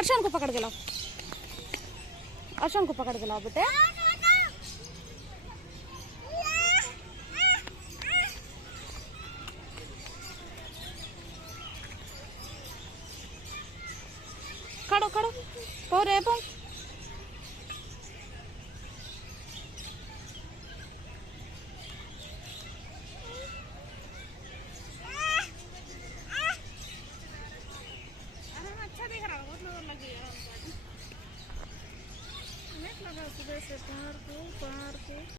अर्शन को पकड़ के लाओ, अर्शन को पकड़ के लाओ बेटे। खड़ो खड़ो पो रे पो। अच्छा दिख रहा है, बहुत लोग लगी है नेट लगा सुबह से पार को